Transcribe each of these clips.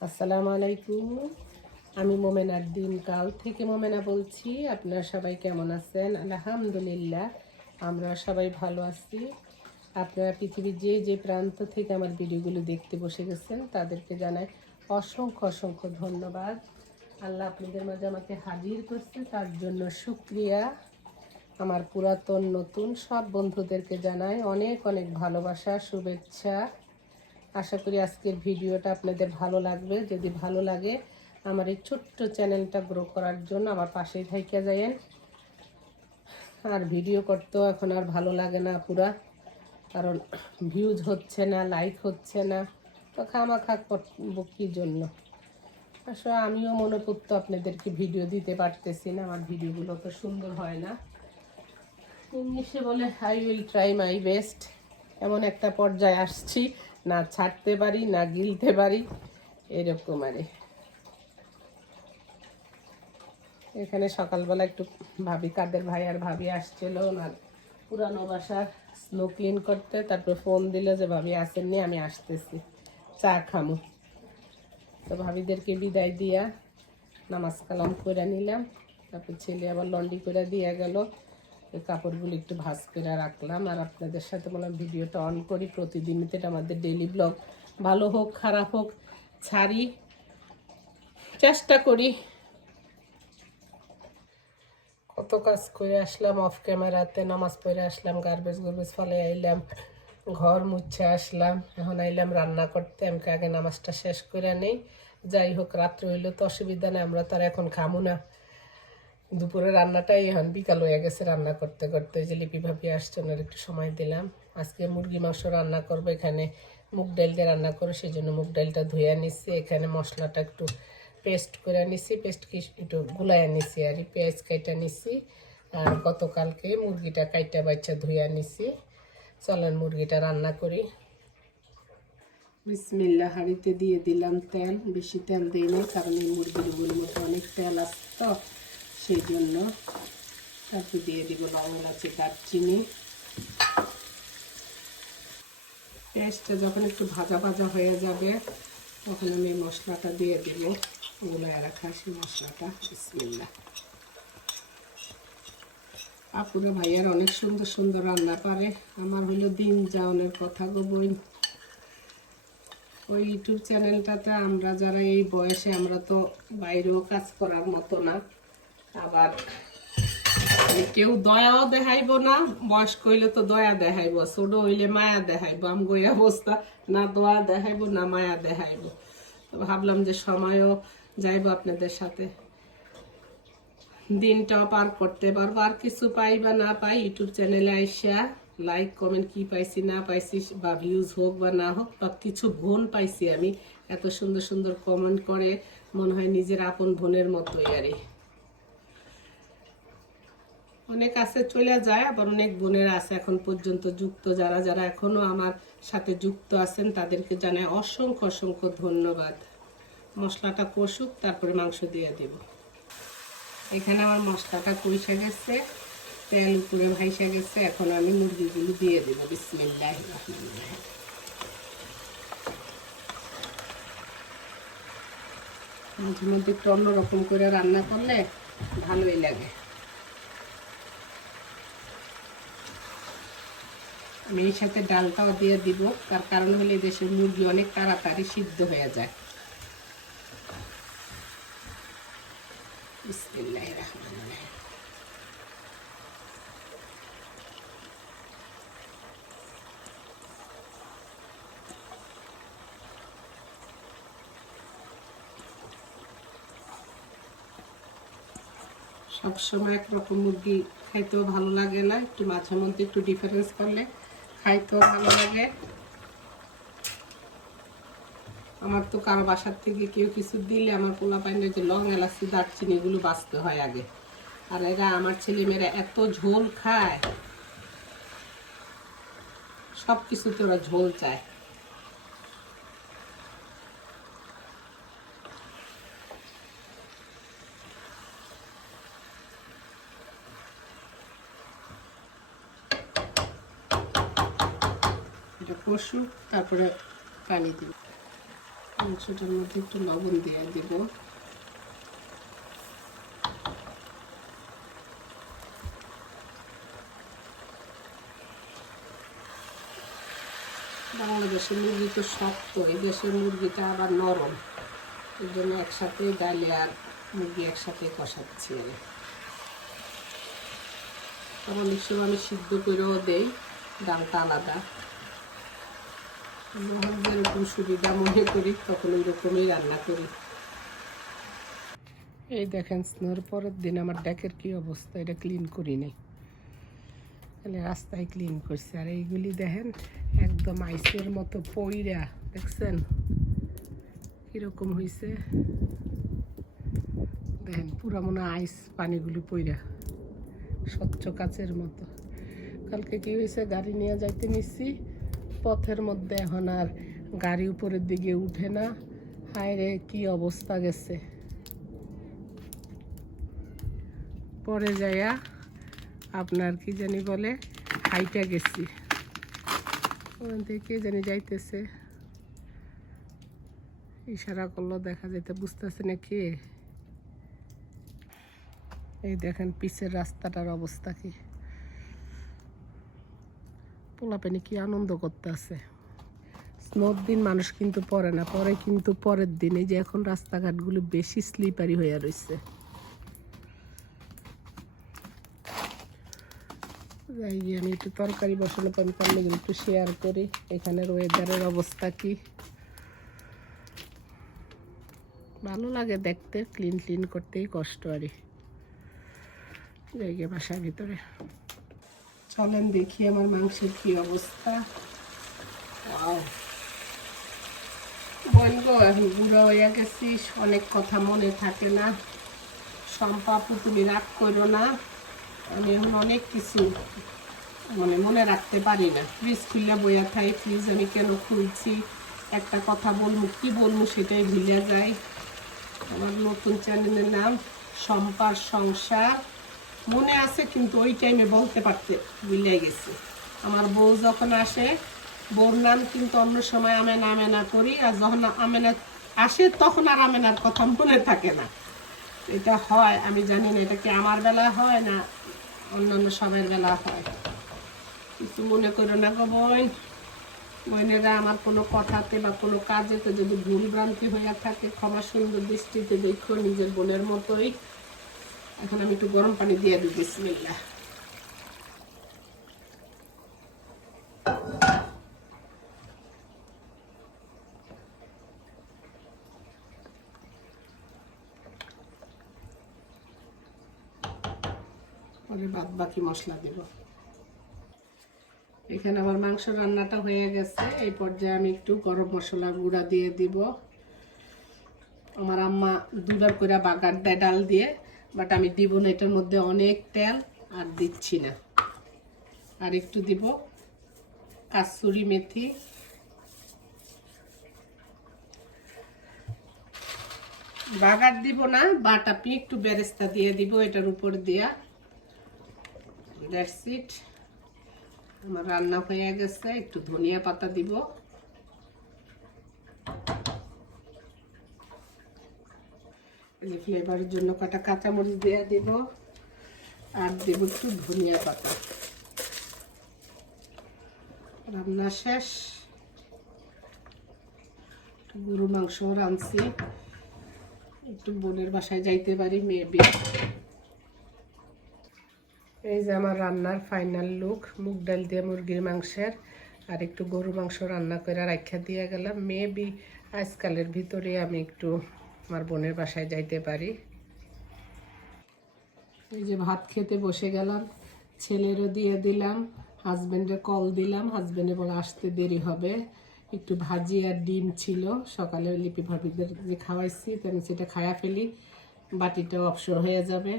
আসসালামু আলাইকুম। আমি মোমেনার দিন কাল থেকে মোমেনা বলছি। আপনারা সবাই কেমন আছেন? আলহামদুলিল্লাহ আমরা সবাই ভালো আছি। আপনারা পৃথিবীর যে যে প্রান্ত থেকে আমার ভিডিওগুলো দেখতে বসে গেছেন, তাদেরকে জানাই অসংখ্য অসংখ্য ধন্যবাদ। আল্লাহ আপনাদের মাঝে আমাকে হাজির করছে, তার জন্য শুক্রিয়া। আমার পুরাতন, নতুন সব বন্ধুদেরকে জানাই অনেক অনেক ভালোবাসা, শুভেচ্ছা। আশা করি আজকের ভিডিওটা আপনাদের ভালো লাগবে। যদি ভালো লাগে, আমার এই ছোট্ট চ্যানেলটা গ্রো করার জন্য আমার পাশেই থাইকা যায়েন। আর ভিডিও করতেও এখন আর ভালো লাগে না পুরা, কারণ ভিউজ হচ্ছে না লাইক হচ্ছে না, তো খামাখা করব কী জন্য? আসলে আমিও মনে করতো আপনাদেরকে ভিডিও দিতে পারতেছি না, আমার ভিডিওগুলো তো সুন্দর হয় না। ইংলিশে বলে I will try my best এমন একটা পর্যায়ে আসছি। না ছাড়তে পারি, না গিলতে পারি, এরকম আরে। এখানে সকালবেলা একটু ভাবি, কাদের ভাই আর ভাবি আসছিল, ওনার পুরানো বাসার স্নো ক্লিন করতে, তারপর ফোন দিল যে, ভাবি আসেননি, আমি আসতেছি, চা খামু। তো ভাবিদেরকে বিদায় দিয়া নামাজ কালাম করে নিলাম, তারপর ছেলে আবার লন্ডি করে দিয়ে গেল। ওই কাপড়গুলো একটু ভাজ করে রাখলাম। আর আপনাদের সাথে বললাম, ভিডিওটা অন করি। প্রতিদিনই তো এটা আমাদের ডেইলি ব্লগ ভালো হোক, খারাপ হোক, ছাড়ি। চেষ্টা করি। কত কাজ করে আসলাম অফ ক্যামেরাতে নামাজ পড়ে আসলাম গার্বেজ গুর্বেজ ফলে আইলাম, ঘর মুছে আসলাম। এখন আইলাম রান্না করতে আমাকে আগে নামাজটা শেষ করে নেই? যাই হোক, রাত্রে হইলে তো অসুবিধা নেই, আমরা তো আর এখন খামু না। দুপুরে রান্নাটাই এখন বিকাল হয়ে গেছে রান্না করতে করতে যে লিপি ভাবি আসছে, ওনার একটু সময় দিলাম। আজকে মুরগি মাংস রান্না করব, এখানে মুগ ডাল দিয়ে রান্না করো, সেই জন্য মুগ ডালটা ধুয়ে নিচ্ছি এখানে মশলাটা একটু পেস্ট করে নিছি পেস্ট একটু গুলায় নিছি আর পেঁয়াজ কাইটা নিছি। আর গতকালকে মুরগিটা কাইটা বাচ্চা ধুয়ে নিছি চলেন মুরগিটা রান্না করি। বিসমিল্লা হাঁড়িতে দিয়ে দিলাম তেল। বেশি তেল দিই না কারণ এই মুরগিগুলোর মধ্যে অনেক তেল আসছে তো। সেই জন্য তারপর দিয়ে দিব লবণ আছে দারচিনি। পেঁয়াজটা যখন একটু ভাজা ভাজা হয়ে যাবে, তখন আমি মশলাটা দিয়ে দিব। গোলায় রাখা সেই মশলাটা। বিসমিল্লা আপুরে ভাইয়ার অনেক সুন্দর সুন্দর রান্না পারে। আমার হলো দিন যাওয়ানোর কথা গো বই ওই ইউটিউব চ্যানেলটাতে আমরা যারা এই বয়সে, আমরা তো বাইরেও কাজ করার মতো না। আবার কেউ দয়াও দেখাইব না, বয়স্ক হইলে তো দয়া দেখাইব, ছোট হইলে মায়া দেখাইব আম গই অবস্থা, না দয়া দেখাইব, না মায়া দেখাইব। তো ভাবলাম যে সময়ও যাইব আপনাদের সাথে। দিনটাও পার করতে পারব, আর কিছু পাই বা না পাই, ইউটিউব চ্যানেলে আইসা লাইক কমেন্ট কি পাইছি, না পাইছি, বা ভিউজ হোক বা না হোক, বা কিছু বোন পাইছি আমি, এত সুন্দর সুন্দর কমেন্ট করে, মনে হয় নিজের আপন বোনের মতোই আরে অনেক আছে, চলে যায়, আবার অনেক বোনেরা আছে এখন পর্যন্ত যুক্ত। যারা যারা এখনও আমার সাথে যুক্ত আছেন, তাদেরকে জানাই অসংখ্য অসংখ্য ধন্যবাদ। মশলাটা কষুক, তারপরে মাংস দিয়ে দেব। এখানে আমার মশলাটা কষে গেছে, তেল উপরে ভাইসে গেছে, এখন আমি মুরগিগুলো দিয়ে দেবো। বিসমিল্লাহ মাঝে মধ্যে একটু অন্যরকম করে রান্না করলে ভালোই লাগে। আমি এর সাথে ডালটাও দিয়ে দিব তার কারণ হলে দেশের মুরগি অনেক তাড়াতাড়ি সিদ্ধ হয়ে যায়। সবসময় একরকম মুরগি খাইতেও ভালো লাগে না, একটু মাঝে মধ্যে একটু ডিফারেন্স করলে খাইতেও ভালো লাগে। আমার তো কারও বাসার থেকে কেউ কিছু দিলে আমার পোলা পাইন যে লং এলাচি, দারচিনি এগুলো বাঁচতে হয় আগে। আর এরা আমার ছেলে মেয়েরা এত ঝোল খায়। সব কিছুতে ওরা ঝোল চায়। কষু, তারপরে পানি মাংসটার মধ্যে একটু লবণ দেব। বাংলাদেশের মুরগি তো শক্ত, এই দেশের মুরগিটা আবার নরম। এর জন্য একসাথে ডালে আর মুরগি একসাথে কষাচ্ছি আমি। অনেক সময় আমি সিদ্ধ করেও দেই, ডালটা আলাদা। যখন যেরকম সুবিধা মনে তখন ওইরকমই রান্না করি এই দেখেন স্নোর পরের দিন আমার ডেকের কি অবস্থা? এটা ক্লিন করি নাই। তাহলে রাস্তায় ক্লিন করছে। আর এইগুলি দেখেন, একদম আইসের মতো পইরা, দেখছেন? কীরকম হয়েছে দেখেন, পুরা মনে আইস পানিগুলি পইরা, স্বচ্ছ কাচের মতো। কালকে কি হয়েছে গাড়ি নিয়ে যাইতে নিচ্ছি পথের মধ্যে এখন আর গাড়ি উপরের দিকে উঠে না। হায় রে কি অবস্থা গেছে। পরে যাইয়া আপনার কি জানি বলে, হাইটা গেছি। ওখান থেকে কে জানি যাইতেছে। ইশারা করল দেখা যেতে বুঝতেছে না কে। এই দেখেন, পিছের রাস্তাটার অবস্থা কি। পোলাপেনি কি আনন্দ করতে আছে স্নোর দিন মানুষ কিন্তু পরে না, পরে কিন্তু পরের দিনে। যে এখন রাস্তাঘাটগুলো বেশি স্লিপারি হয়ে রয়েছে যাই আমি একটু তরকারি বসানো পারি তাহলে একটু শেয়ার করি। এখানের ওয়েদারের অবস্থা কি? ভালো লাগে দেখতে ক্লিন ক্লিন করতেই কষ্ট আরই যাই গিয়ে বাসার ভিতরে। চলেন দেখি আমার মাংসের কি অবস্থা। গো, এখন বুড়ো হয়ে গেছিস, অনেক কথা মনে থাকে না। সম্পাপু তুমি রাগ করো না। আমি এখন অনেক কিছু মানে মনে রাখতে পারি না। ফ্রিজ খুললে বইয়া থাই ফ্রিজ আমি কেন খুলছি? একটা কথা বলব, কি বলব সেটাই ভুলে যায় আমার নতুন চ্যানেলের নাম সম্পার সংসার। মনে আছে, কিন্তু ওই টাইমে বলতে পারতে ভুলে গেছি। আমার বউ যখন আসে, বউর নাম কিন্তু অন্য সময় আমেনা আমেনা করি, আর যখন আমেনা আসে, তখন আর আমেনার কথা মনে থাকে না। এটা হয়, আমি জানি না এটা কি আমার বেলা হয় না অন্যান্য সবার বেলা হয়। কিছু মনে করো না গো বোন। বোনেরা আমার কোনো কথাতে বা কোনো কাজেতে যদি ভুল ভ্রান্তি হইয়া থাকে, ক্ষমা সুন্দর দৃষ্টিতে দেখো, নিজের বোনের মতোই। এখন আমি একটু গরম পানি দিয়ে দিই, বিসমিল্লাহ। পরে বাদ বাকি মশলা দেব। এখানে আমার মাংস রান্নাটা হয়ে গেছে। এই পর্যায়ে আমি একটু গরম মশলার গুঁড়া দিয়ে দিব। আমার আম্মা দুবার করে বাগার দেয় ডাল দিয়ে বাট আমি দিব না, এটার মধ্যে অনেক তেল আর দিচ্ছি না। আর একটু দিব কাসুরি মেথি। বাগার দিব না, বাট আপনি একটু বেরেস্তা দিয়ে দিব এটার উপর দিয়া। দ্যাটস ইট আমার রান্না হয়ে গেছে, একটু ধনিয়া পাতা দিব। যে ফ্লেভারের জন্য কটা কাঁচামরিচ দিয়ে দিব। আর দেব একটু ধনিয়া পাতা। রান্না শেষ। গরু মাংস রাঁধছি। একটু বোনের বাসায় যাইতে পারি মেবি এই যে আমার রান্নার ফাইনাল লুক মুগ ডাল দিয়ে মুরগির মাংসের। আর একটু গরু মাংস রান্না করে রাখা দিয়ে গেলাম। মেবি আজকালের ভিতরে আমি একটু আমার বোনের বাসায় যাইতে পারি। এই যে ভাত খেতে বসে গেলাম, ছেলেরও দিয়ে দিলাম হাজব্যান্ডের কল দিলাম হাজব্যান্ডে বলে আসতে দেরি হবে। একটু ভাজি আর ডিম ছিল, সকালে লিপি ভাবিদের যে খাওয়াইছি, তো আমি সেটা খায়া ফেলি বাটিটাও অবসর হয়ে যাবে।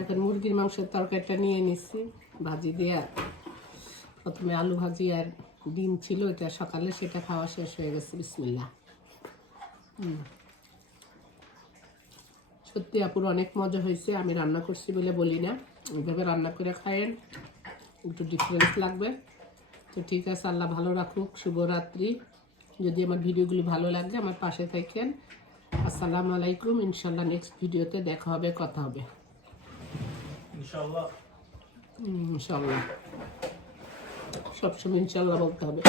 এখন মুরগির মাংসের তরকারিটা নিয়ে নিচ্ছি ভাজি দিয়ে প্রথমে আলু ভাজি আর ডিম ছিল এটা সকালে সেটা খাওয়া শেষ হয়ে গেছে বিসমিল্লা হুম। সত্যি আপুর অনেক মজা হয়েছে আমি রান্না করছি বলে বলি না। এইভাবে রান্না করে খায়েন একটু ডিফারেন্স লাগবে। তো ঠিক আছে আল্লাহ ভালো রাখুক শুভরাত্রি। যদি আমার ভিডিওগুলি ভালো লাগে আমার পাশে থাকেন। আসসালামু আলাইকুম ইনশাল্লাহ নেক্সট ভিডিওতে দেখা হবে কথা হবে। ইনশাল্লাহ ইনশাল্লাহ সবসময় ইনশাল্লাহ বলতে হবে।